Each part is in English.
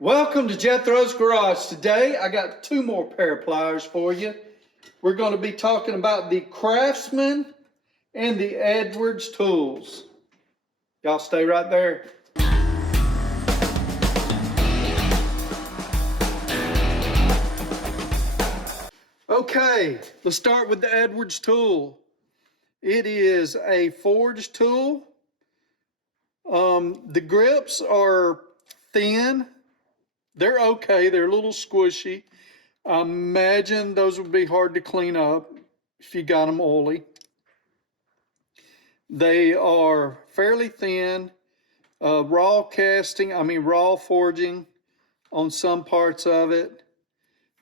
Welcome to Jethro's Garage. Today I got two more pair of pliers for you. We're going to be talking about the Craftsman and the Edwards tools. Y'all stay right there. Okay, let's start with the Edwards tool. It is a forged tool. The grips are thin. They're okay, they're a little squishy. I imagine those would be hard to clean up if you got them oily. They are fairly thin, raw forging on some parts of it.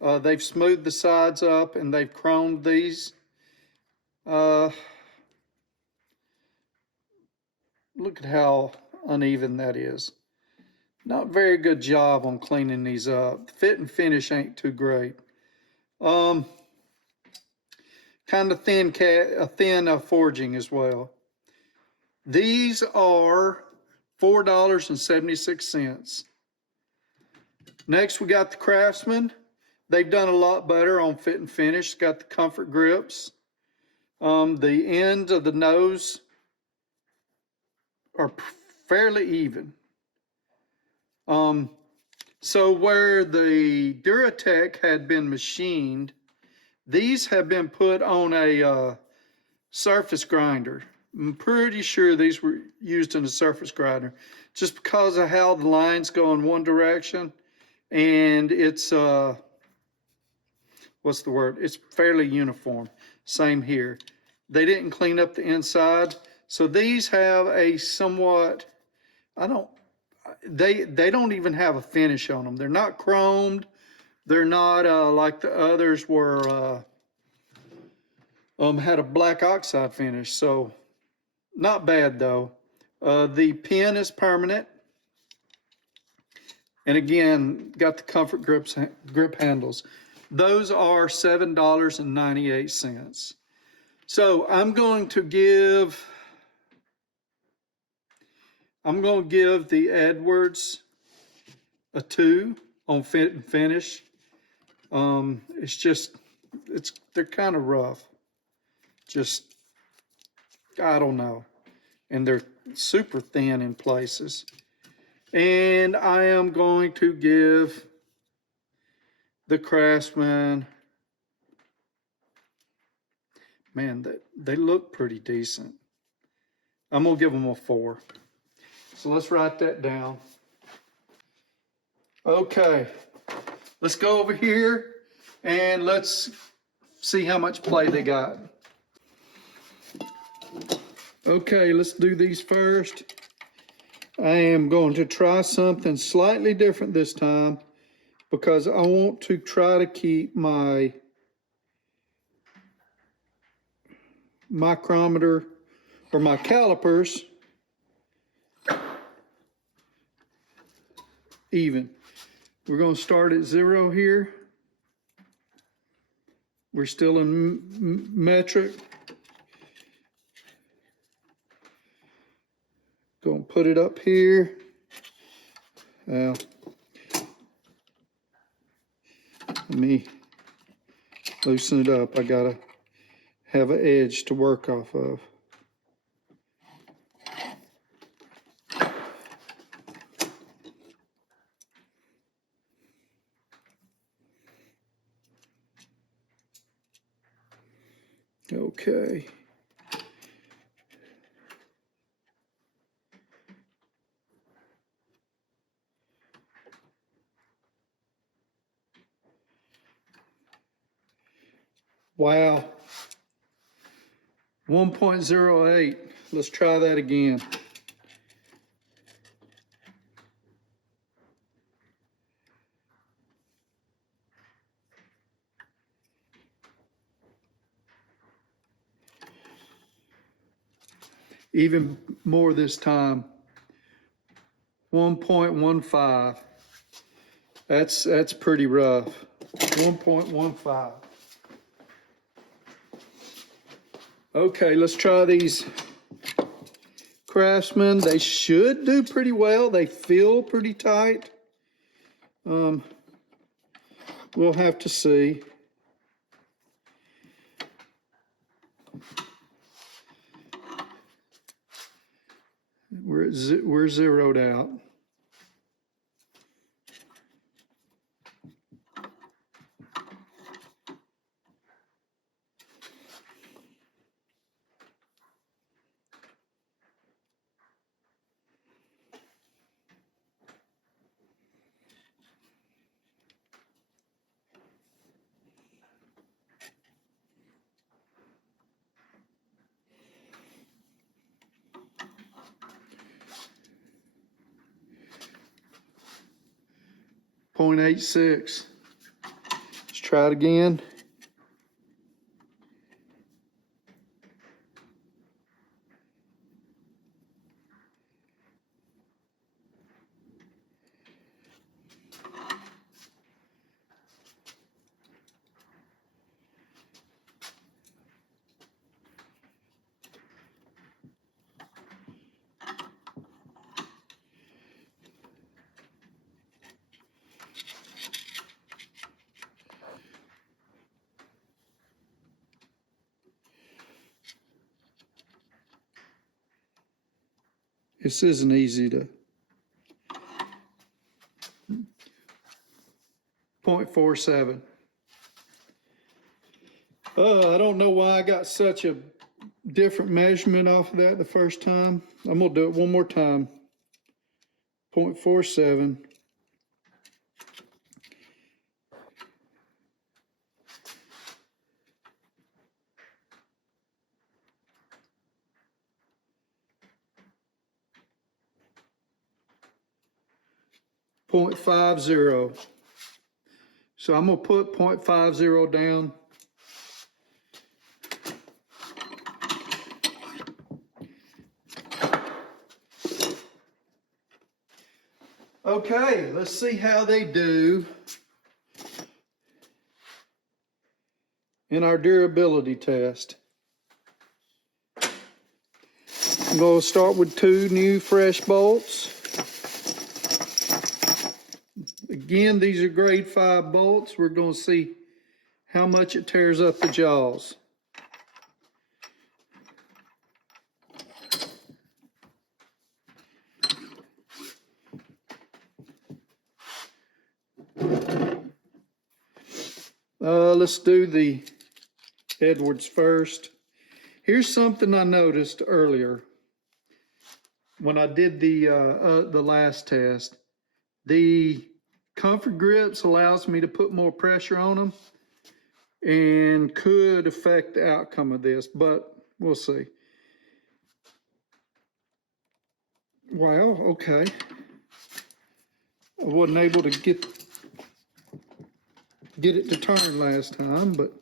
They've smoothed the sides up and they've chromed these. Look at how uneven that is. Not very good job on cleaning these up. Fit and finish ain't too great. Kind of thin forging as well. These are $4.76. Next, we got the Craftsman. They've done a lot better on fit and finish. Got the comfort grips. The ends of the nose are fairly even. So where the Duratec had been machined, these have been put on a surface grinder. I'm pretty sure these were used in a surface grinder just because of how the lines go in one direction, and it's what's the word? It's fairly uniform. Same here. They didn't clean up the inside, so these have a somewhat, they don't even have a finish on them. They're not chromed. They're not like the others were had a black oxide finish. So not bad though. The pin is permanent. And again, got the comfort grip handles. Those are $7.98. So I'm going to give the Edwards a 2 on fit and finish. They're kind of rough. Just, I don't know. And they're super thin in places. And I am going to give the Craftsman, man, they look pretty decent. I'm gonna give them a 4. So let's write that down. Okay, let's go over here and let's see how much play they got. Okay, let's do these first. I am going to try something slightly different this time because I want to try to keep my micrometer or my calipers even. We're going to start at 0 here. We're still in metric. Going to put it up here. Let me loosen it up. I gotta have an edge to work off of. Okay. Wow. 1.08. Let's try that again. Even more this time. 1.15. That's pretty rough. 1.15. Okay, let's try these Craftsman. They should do pretty well. They feel pretty tight. We'll have to see. We're zeroed out. .86. Let's try it again. This isn't easy to. 0.47. I don't know why I got such a different measurement off of that the first time. I'm gonna do it one more time. 0.47. .50. So I'm gonna put 0.50 down. Okay, let's see how they do in our durability test. I'm going to start with 2 new fresh bolts. Again, these are grade 5 bolts. We're going to see how much it tears up the jaws. Let's do the Edwards first. Here's something I noticed earlier when I did the last test. The comfort grips allows me to put more pressure on them and could affect the outcome of this, but we'll see. Wow, okay. I wasn't able to get it to turn last time, but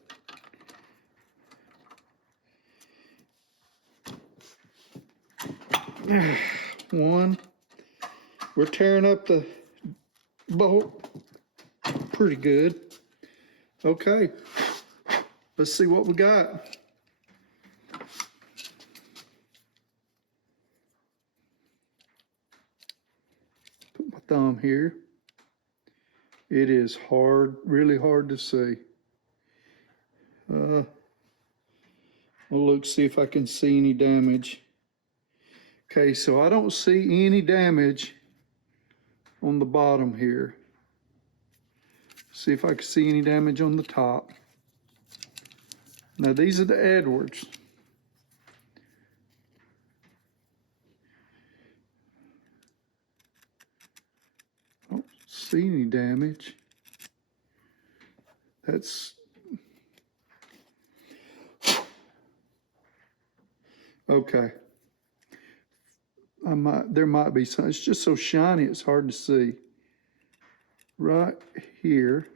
one. We're tearing up the bolt pretty good. Okay, let's see what we got. Put my thumb here. It is hard, really hard to see. We'll look, see if I can see any damage. Okay, so I don't see any damage on the bottom here. See if I can see any damage on the top. Now these are the Edwards. I don't see any damage. That's okay. There might be some. It's just so shiny, it's hard to see. Right here,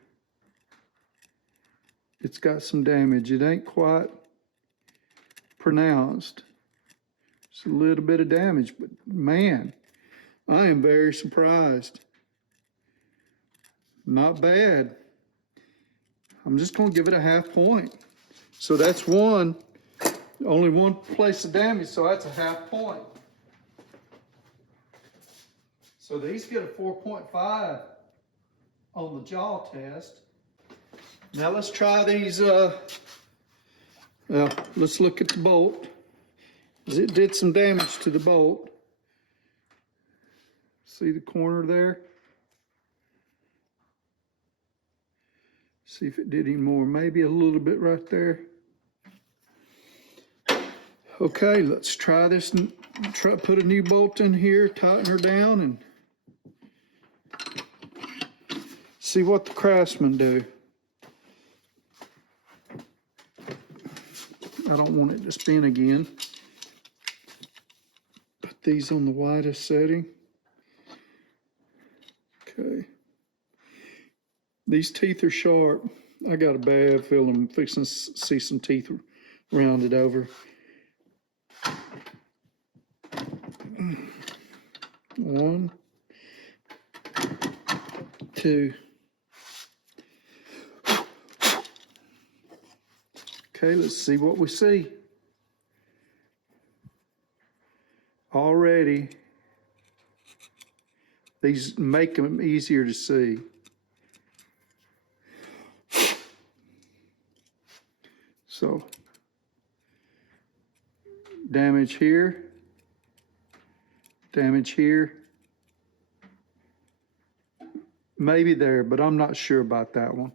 it's got some damage. It ain't quite pronounced. It's a little bit of damage, but man, I am very surprised. Not bad. I'm just gonna give it a half point. So that's one, only one place of damage, so that's a half point. So these get a 4.5. on the jaw test. Now let's try these, let's look at the bolt. It did some damage to the bolt. See the corner there? See if it did any more. Maybe a little bit right there. Okay, let's try this and put a new bolt in here, tighten her down, and see what the Craftsman do. I don't want it to spin again. Put these on the widest setting. Okay. These teeth are sharp. I got a bad feeling I'm fixing to see some teeth rounded over. 1, 2. Okay, let's see what we see. Already, these make them easier to see. So, damage here, damage here, maybe there, but I'm not sure about that one.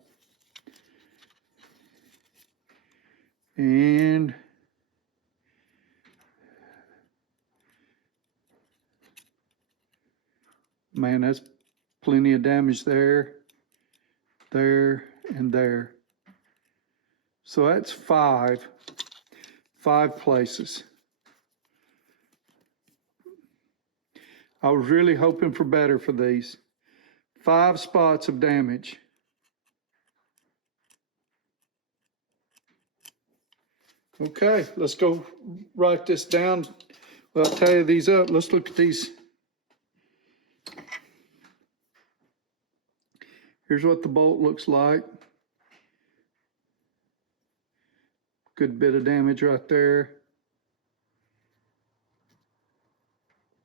And man, that's plenty of damage there, there, and there. So that's five places. I was really hoping for better for these. 5 spots of damage. Okay, let's go write this down. Well, I'll tally these up. Let's look at these. Here's what the bolt looks like. Good bit of damage right there.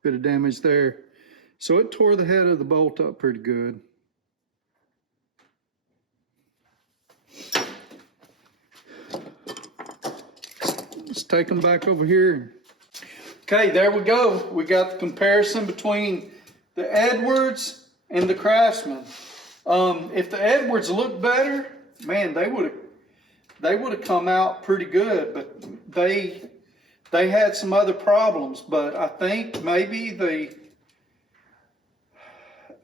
Bit of damage there. So it tore the head of the bolt up pretty good. Let's take them back over here. Okay, there we go. We got the comparison between the Edwards and the Craftsman. If the Edwards looked better, man, they would have come out pretty good, but they had some other problems. But I think maybe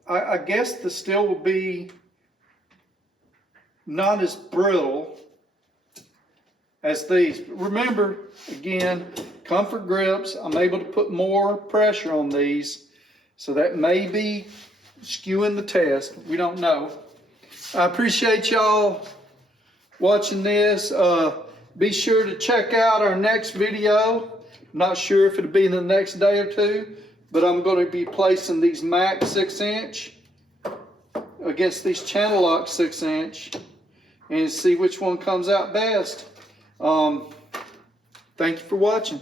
I guess the steel will be not as brittle as these. Remember, again, comfort grips. I'm able to put more pressure on these, so that may be skewing the test. We don't know. I appreciate y'all watching this. Be sure to check out our next video. Not sure if it'll be in the next day or two, but I'm going to be placing these Max 6-inch against these channel lock 6-inch and see which one comes out best. Thank you for watching.